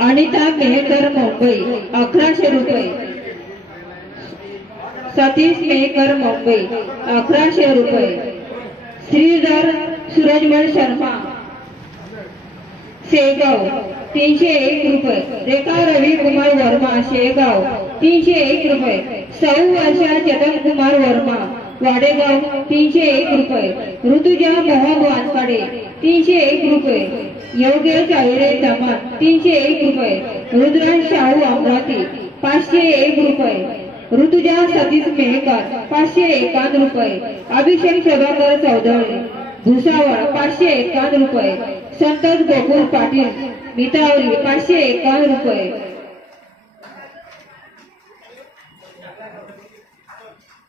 अनिता मेहकर मुंबई 1100 रुपये। सतीश मेहकर मुंबई 1100 रुपये। श्रीधर सूरजमल शर्मा शेगाव 301 रुपये। रेखा रवि कुमार वर्मा शेगाव 301 रुपये। सौ वर्षा चेतन कुमार वर्मा वाडेगाव 301 रुपये। ऋतुजा मोहन वानकडे 301 रुपये। योगेश आयरे दमन 301 रुपये। रुद्रांश शाहू अमरावती 501 रुपये। ऋतुजा सतीश मेहकर 551 रुपये। अभिषेक प्रभाकर चौधरी भुसावळ 551 रुपये। संतोष गोकुळ पाटील मितावली 551 रुपये।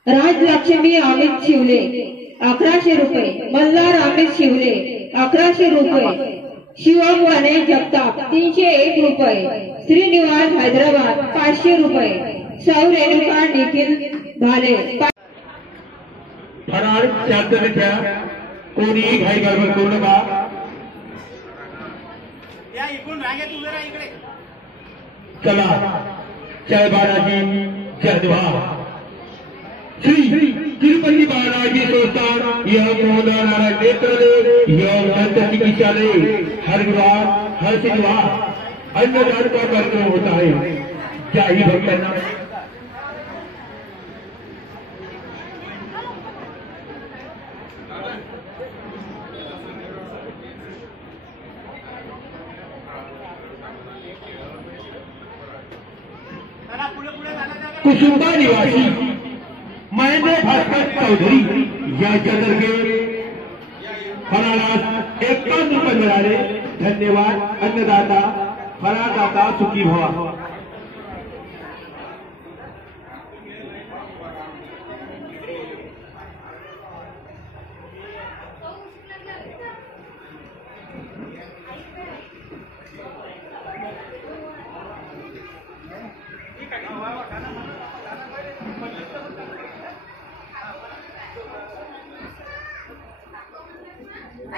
राजलक्ष्मी अमित शिवले 1100 रुपये। मल्हार अमित शिवले 1100 रुपये। शिवम वने जगताप 301 रुपये। श्रीनिवास हैदराबाद 500 रुपये। सौ रेणुका निखिल भाले फरार चालत्या कोणी घाई गडबड करू नका। चला जय बालाजी जय द्वार। श्री तिरुपति बालाजी संस्थान योग नारायण नेत्र योग दंत चिकित्सालय हर गुरुवार हर शनिवार अन्नदान का कार्यक्रम होता है। जय भक्तना कुसुंबा निवासी महेंद्र भास्कर चौधरी यांच्यातर्फे फराळास 51 रुपये मिळाले। धन्यवाद अन्नदाता फराळदाता सुखी भवा।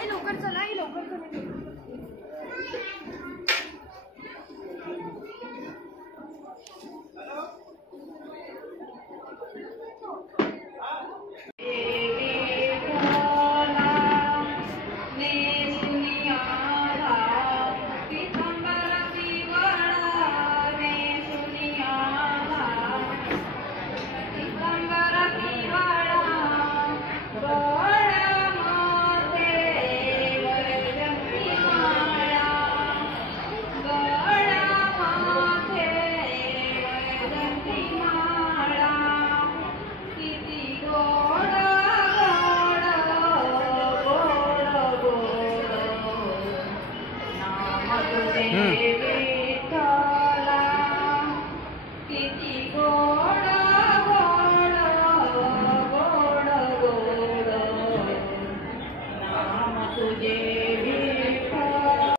लवकर चला लवकर चला। हॅलो